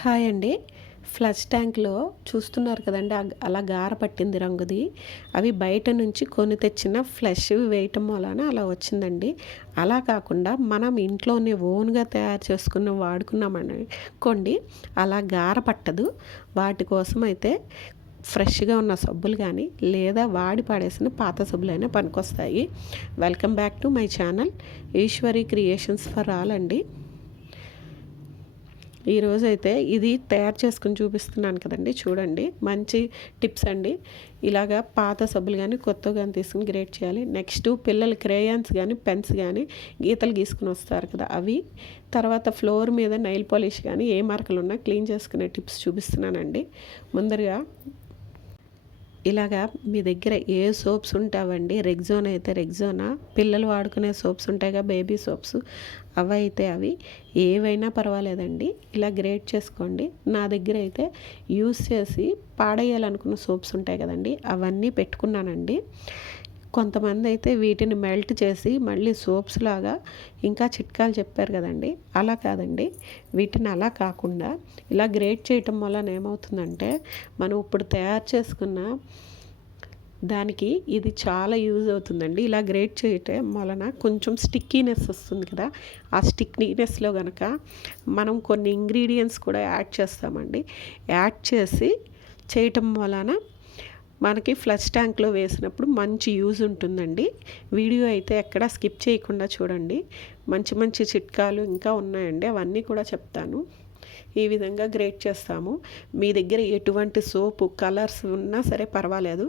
Hi అండి. Flush ట్యాంక్‌లో చూస్తున్నారు కదండీ! అలా గార పట్టింది రంగుది. అవి బయట నుంచి కొని తెచ్చిన ఫ్లష్ వేయటం వలన అలా వచ్చిందండి. అలా కాకుండా మనం ఇంట్లోనే ఓన్‌గా తయారు చేసుకుని వాడుకున్నామనుకోండి అలా గార పట్టదు. వాటి కోసమైతే ఫ్రెష్‌గా ఉన్న సబ్బులు గానీ, లేదా వాడి పడేసిన పాత సబ్బులైనా పనికొస్తాయి. Welcome back to my channel Eshwari creations for all అండి. ఈరోజైతే ఇది తయారు చేసుకుని చూపిస్తున్నాను కదండి, చూడండి. మంచి టిప్స్ అండి. ఇలాగా పాత సబ్బులు కానీ కొత్తవి కానీ తీసుకుని గ్రేట్ చేయాలి. నెక్స్ట్ పిల్లలు క్రేయాన్స్ కానీ పెన్స్ కానీ గీతలు గీసుకుని వస్తారు కదా, అవి తర్వాత ఫ్లోర్ మీద నైల్ పాలిష్ కానీ ఏ మార్కలు ఉన్నా క్లీన్ చేసుకునే టిప్స్ చూపిస్తున్నానండి. ముందరగా ఇలాగా మీ దగ్గర ఏ సోప్స్ ఉంటావండి, రెగ్జోనా అయితే రెగ్జోనా, పిల్లలు వాడుకునే సోప్స్ ఉంటాయిగా బేబీ సోప్స్, అవి అయితే అవి ఏవైనా పర్వాలేదండి. ఇలా గ్రేట్ చేసుకోండి. నా దగ్గర అయితే యూస్ చేసి పాడేయాలనుకున్న సోప్స్ ఉంటాయి కదండి, అవన్నీ పెట్టుకున్నానండి. కొంతమంది అయితే వీటిని మెల్ట్ చేసి మళ్ళీ సోప్స్ లాగా ఇంకా చిట్కాలు చెప్పారు కదండి, అలా కాదండి. వీటిని అలా కాకుండా ఇలా గ్రేట్ చేయటం వలన ఏమవుతుందంటే, మనం ఇప్పుడు తయారు చేసుకున్న దానికి ఇది చాలా యూజ్ అవుతుందండి. ఇలా గ్రేట్ చేయటం వలన కొంచెం స్టిక్కీనెస్ వస్తుంది కదా, ఆ స్టిక్కీనెస్లో కనుక మనం కొన్ని ఇంగ్రీడియంట్స్ కూడా యాడ్ చేస్తామండి. యాడ్ చేసి చేయటం వలన మనకి ఫ్లష్ ట్యాంక్లో వేసినప్పుడు మంచి యూజ్ ఉంటుందండి. వీడియో అయితే ఎక్కడ స్కిప్ చేయకుండా చూడండి. మంచి మంచి చిట్కాలు ఇంకా ఉన్నాయండి, అవన్నీ కూడా చెప్తాను. ఈ విధంగా గ్రేట్ చేస్తాము. మీ దగ్గర ఎటువంటి సోపు కలర్స్ ఉన్నా సరే పర్వాలేదు,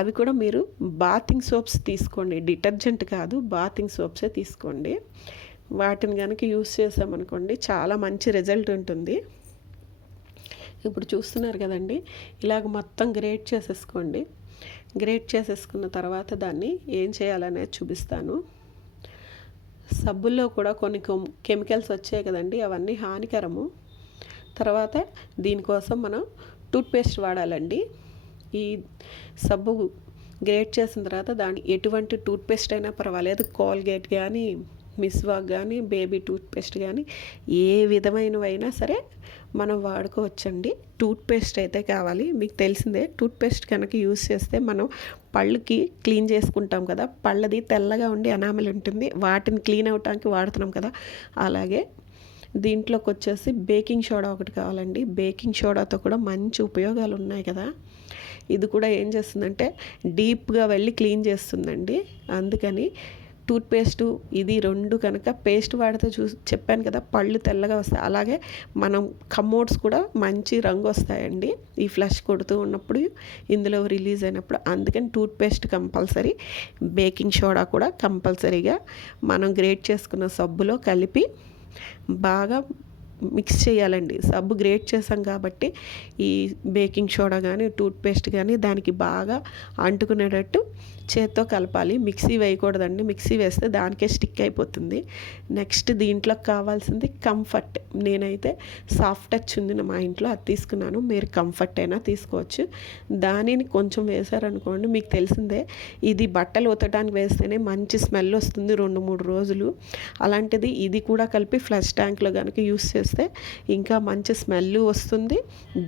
అవి కూడా మీరు బాతింగ్ సోప్స్ తీసుకోండి. డిటర్జెంట్ కాదు, బాతింగ్ సోప్సే తీసుకోండి. వాటిని కనుక యూస్ చేసామనుకోండి చాలా మంచి రిజల్ట్ ఉంటుంది. ఇప్పుడు చూస్తున్నారు కదండి, ఇలాగ మొత్తం గ్రేట్ చేసేసుకోండి. గ్రేట్ చేసేసుకున్న తర్వాత దాన్ని ఏం చేయాలనేది చూపిస్తాను. సబ్బుల్లో కూడా కొన్ని కెమికల్స్ వచ్చాయి కదండి, అవన్నీ హానికరము. తర్వాత దీనికోసం మనం టూత్పేస్ట్ వాడాలండి. ఈ సబ్బు గ్రేట్ చేసిన తర్వాత దాన్ని ఎటువంటి టూత్పేస్ట్ అయినా పర్వాలేదు, కోల్గేట్ కానీ మిస్వాక్ కానీ బేబీ టూత్పేస్ట్ కానీ ఏ విధమైనవైనా సరే మనం వాడుకోవచ్చండి. టూత్పేస్ట్ అయితే కావాలి. మీకు తెలిసిందే, టూత్పేస్ట్ కనుక యూస్ చేస్తే మనం పళ్ళుకి క్లీన్ చేసుకుంటాం కదా, పళ్ళది తెల్లగా ఉండి ఎనామెల్ ఉంటుంది, వాటిని క్లీన్ అవటానికి వాడుతున్నాం కదా. అలాగే దీంట్లోకి వచ్చేసి బేకింగ్ సోడా ఒకటి కావాలండి. బేకింగ్ సోడాతో కూడా మంచి ఉపయోగాలు ఉన్నాయి కదా. ఇది కూడా ఏం చేస్తుందంటే డీప్గా వెళ్ళి క్లీన్ చేస్తుందండి. అందుకని టూత్పేస్టు ఇది రెండు కనుక పేస్ట్ వాడితే చెప్పాను కదా, పళ్ళు తెల్లగా వస్తాయి. అలాగే మనం కమ్మోడ్స్ కూడా మంచి రంగు వస్తాయండి ఈ ఫ్లష్ కొడుతూ ఉన్నప్పుడు, ఇందులో రిలీజ్ అయినప్పుడు. అందుకని టూత్పేస్ట్ కంపల్సరీ, బేకింగ్ సోడా కూడా కంపల్సరీగా మనం గ్రేట్ చేసుకున్న సబ్బులో కలిపి బాగా మిక్స్ చేయాలండి. సబ్బు గ్రేట్ చేసాం కాబట్టి ఈ బేకింగ్ సోడా కానీ టూత్పేస్ట్ కానీ దానికి బాగా అంటుకునేటట్టు చేత్తో కలపాలి. మిక్సీ వేయకూడదండి, మిక్సీ వేస్తే దానికే స్టిక్ అయిపోతుంది. నెక్స్ట్ దీంట్లోకి కావాల్సింది కంఫర్ట్. నేనైతే సాఫ్ట్ టచ్ ఉంది మా ఇంట్లో, అది తీసుకున్నాను. మీరు కంఫర్ట్ అయినా తీసుకోవచ్చు. దానిని కొంచెం వేశారనుకోండి, మీకు తెలిసిందే, ఇది బట్టలు ఉతకడానికి వేస్తేనే మంచి స్మెల్ వస్తుంది 2-3 రోజులు. అలాంటిది ఇది కూడా కలిపి ఫ్లష్ ట్యాంక్లో కనుక యూస్ చేస్తే ఇంకా మంచి స్మెల్ వస్తుంది,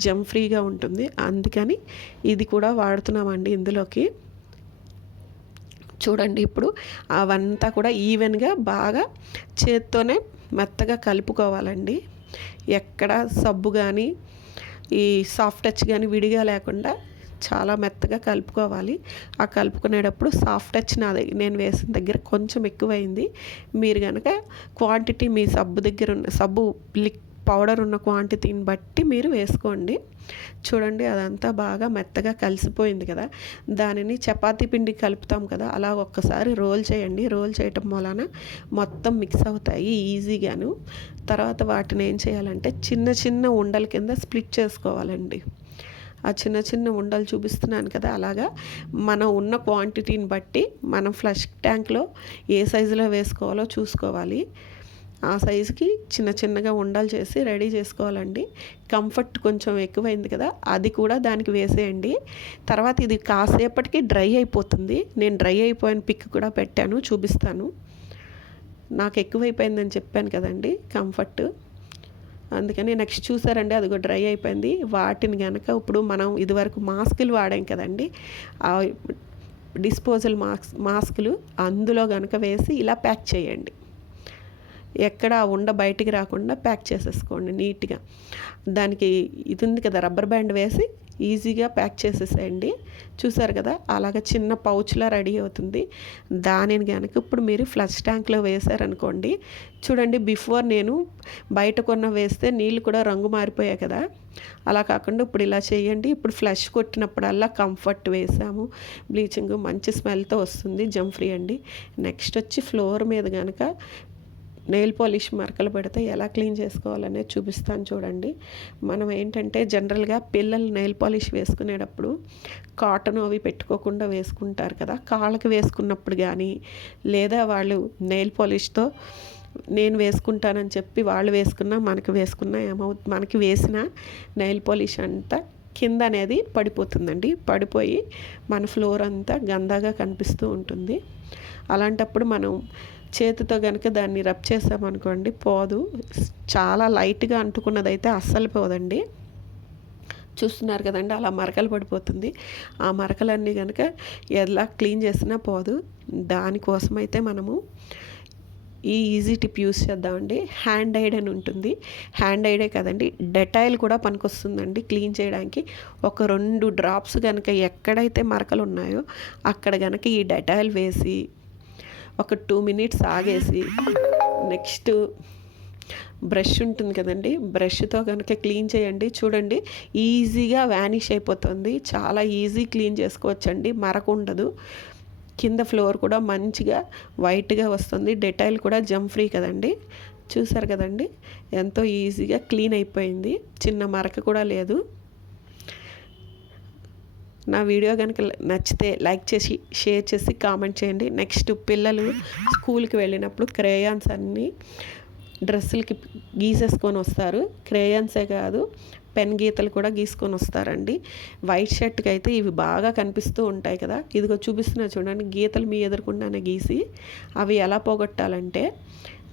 జమ్ ఫ్రీగా ఉంటుంది. అందుకని ఇది కూడా వాడుతున్నామండి ఇందులోకి. చూడండి, ఇప్పుడు అవంతా కూడా ఈవెన్గా బాగా చేత్తోనే మెత్తగా కలుపుకోవాలండి. ఎక్కడ సబ్బు కానీ ఈ సాఫ్ట్ టచ్ కానీ విడిగా లేకుండా చాలా మెత్తగా కలుపుకోవాలి. ఆ కలుపుకునేటప్పుడు సాఫ్ట్ టచ్ నేను వేసిన దగ్గర కొంచెం ఎక్కువైంది. మీరు కనుక క్వాంటిటీ మీ సబ్బు దగ్గర ఉన్న సబ్బు పౌడర్ ఉన్న క్వాంటిటీని బట్టి మీరు వేసుకోండి. చూడండి, అదంతా బాగా మెత్తగా కలిసిపోయింది కదా. దానిని చపాతీ పిండి కలుపుతాం కదా, అలా ఒక్కసారి రోల్ చేయండి. రోల్ చేయటం వలన మొత్తం మిక్స్ అవుతాయి ఈజీగాను. తర్వాత వాటిని ఏం చేయాలంటే చిన్న చిన్న ఉండల కింద స్ప్లిట్ చేసుకోవాలండి. ఆ చిన్న చిన్న ఉండలు చూపిస్తున్నాను కదా, అలాగా మనం ఉన్న క్వాంటిటీని బట్టి మనం ఫ్లష్ ట్యాంక్లో ఏ సైజులో వేసుకోవాలో చూసుకోవాలి. ఆ సైజుకి చిన్న చిన్నగా ఉండలు చేసి రెడీ చేసుకోవాలండి. కంఫర్ట్ కొంచెం ఎక్కువైంది కదా, అది కూడా దానికి వేసేయండి. తర్వాత ఇది కాసేపటికి డ్రై అయిపోతుంది. నేను డ్రై అయిపోయిన పిక్ కూడా పెట్టాను, చూపిస్తాను. నాకు ఎక్కువైపోయిందని చెప్పాను కదండి కంఫర్ట్. అందుకని నెక్స్ట్ చూసారండి అదిగో డ్రై అయిపోయింది. వాటిని గనక ఇప్పుడు మనం ఇదివరకు మాస్కులు వాడాం కదండి, ఆ డిస్పోజల్ మాస్కులు అందులో గనక వేసి ఇలా ప్యాక్ చేయండి. ఎక్కడ ఉండ బయటికి రాకుండా ప్యాక్ చేసేసుకోండి నీట్గా. దానికి ఇది ఉంది కదా, రబ్బర్ బ్యాండ్ వేసి ఈజీగా ప్యాక్ చేసేసేయండి. చూసారు కదా, అలాగ చిన్న పౌచ్లా రెడీ అవుతుంది. దానిని కనుక ఇప్పుడు మీరు ఫ్లష్ ట్యాంక్లో వేశారనుకోండి, చూడండి బిఫోర్ నేను బయట కొన్న వేస్తే నీళ్ళు కూడా రంగు మారిపోయాయి కదా, అలా కాకుండా ఇప్పుడు ఇలా చేయండి. ఇప్పుడు ఫ్లష్ కొట్టినప్పుడల్లా కంఫర్ట్ వేసాము, బ్లీచింగ్ మంచి స్మెల్తో వస్తుంది, జమ్ ఫ్రీ అండి. నెక్స్ట్ వచ్చి ఫ్లోర్ మీద కనుక నెయిల్ పాలిష్ మరకలు పెడితే ఎలా క్లీన్ చేసుకోవాలనేది చూపిస్తాను చూడండి. మనం ఏంటంటే జనరల్గా పిల్లలు నెయిల్ పాలిష్ వేసుకునేటప్పుడు కాటన్ అవి పెట్టుకోకుండా వేసుకుంటారు కదా, కాళ్ళకి వేసుకున్నప్పుడు కానీ లేదా వాళ్ళు నెయిల్ పాలిష్తో నేను వేసుకుంటానని చెప్పి వాళ్ళు వేసుకున్నా మనకి వేసిన నెయిల్ పాలిష్ అంతా కింద అనేది పడిపోతుందండి. పడిపోయి మన ఫ్లోర్ అంతా గందాగా కనిపిస్తూ ఉంటుంది. అలాంటప్పుడు మనం చేతితో కనుక దాన్ని రబ్ చేసామనుకోండి పోదు. చాలా లైట్గా అంటుకున్నదైతే అస్సలు పోదండి. చూస్తున్నారు కదండి, అలా మరకలు పడిపోతుంది. ఆ మరకలన్నీ కనుక ఎలా క్లీన్ చేసినా పోదు. దానికోసమైతే మనము ఈ ఈజీ టిప్ యూస్ చేద్దామండి. హ్యాండ్ ఐడ్ అని ఉంటుంది. హ్యాండ్ ఐడే కదండి, డెటాయిల్ కూడా పనికొస్తుందండి క్లీన్ చేయడానికి. ఒక 2 డ్రాప్స్ కనుక ఎక్కడైతే మరకలు ఉన్నాయో అక్కడ కనుక ఈ డెటాయిల్ వేసి ఒక 2 మినిట్స్ ఆగేసి నెక్స్ట్ బ్రష్ ఉంటుంది కదండి, బ్రష్తో కనుక క్లీన్ చేయండి. చూడండి ఈజీగా వ్యానిష్ అయిపోతుంది. చాలా ఈజీ క్లీన్ చేసుకోవచ్చండి, మరక ఉండదు. కింద ఫ్లోర్ కూడా మంచిగా వైట్గా వస్తుంది. డెటాయిల్ కూడా జమ్ ఫ్రీ కదండి. చూసారు కదండి ఎంతో ఈజీగా క్లీన్ అయిపోయింది, చిన్న మరక కూడా లేదు. నా వీడియో కనుక నచ్చితే లైక్ చేసి షేర్ చేసి కామెంట్ చేయండి. నెక్స్ట్ పిల్లలు స్కూల్కి వెళ్ళినప్పుడు క్రేయాన్స్ అన్నీ డ్రెస్సులకి గీసేసుకొని వస్తారు. క్రేయాన్సే కాదు, పెన్ గీతలు కూడా గీసుకొని వస్తారండి. వైట్ షర్ట్కి అయితే ఇవి బాగా కనిపిస్తూ ఉంటాయి కదా, ఇదిగో చూపిస్తున్నా చూడండి, గీతలు మీ ఎదురుకుండానే గీసి అవి ఎలా పోగొట్టాలంటే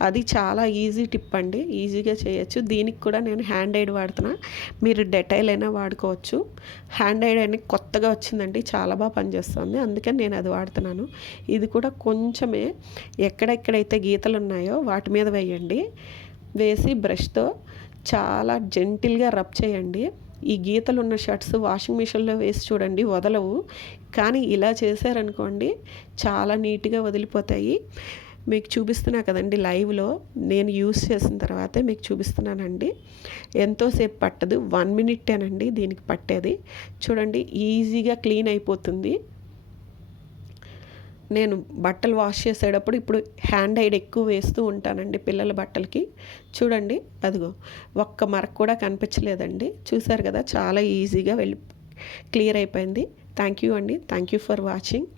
అది చాలా ఈజీ టిప్ అండి, ఈజీగా చేయొచ్చు. దీనికి కూడా నేను హ్యాండ్ ఎయిడ్ వాడుతున్నా, మీరు డెటాయిల్ అయినా వాడుకోవచ్చు. హ్యాండ్ ఎయిడ్ అని కొత్తగా వచ్చిందండి, చాలా బాగా పనిచేస్తుంది, అందుకని నేను అది వాడుతున్నాను. ఇది కూడా కొంచెమే ఎక్కడెక్కడైతే గీతలు ఉన్నాయో వాటి మీద వేయండి. వేసి బ్రష్తో చాలా జెంటిల్గా రబ్ చేయండి. ఈ గీతలు ఉన్న షర్ట్స్ వాషింగ్ మిషన్లో వేసి చూడండి వదలవు, కానీ ఇలా చేశారనుకోండి చాలా నీట్గా వదిలిపోతాయి. మీకు చూపిస్తున్నా కదండి లైవ్లో, నేను యూస్ చేసిన తర్వాతే మీకు చూపిస్తున్నానండి. ఎంతోసేపు పట్టదు, 1 మినిట్టేనండి దీనికి పట్టేది. చూడండి ఈజీగా క్లీన్ అయిపోతుంది. నేను బట్టలు వాష్ చేసేటప్పుడు ఇప్పుడు హ్యాండ్ ఎయిడ్ ఎక్కువ వేస్తూ ఉంటానండి పిల్లల బట్టలకి. చూడండి అదిగో ఒక్క మరక కూడా కనిపించలేదండి. చూసారు కదా, చాలా ఈజీగా క్లియర్ అయిపోయింది. థ్యాంక్ యూ అండి, థ్యాంక్ యూ ఫర్ వాచింగ్.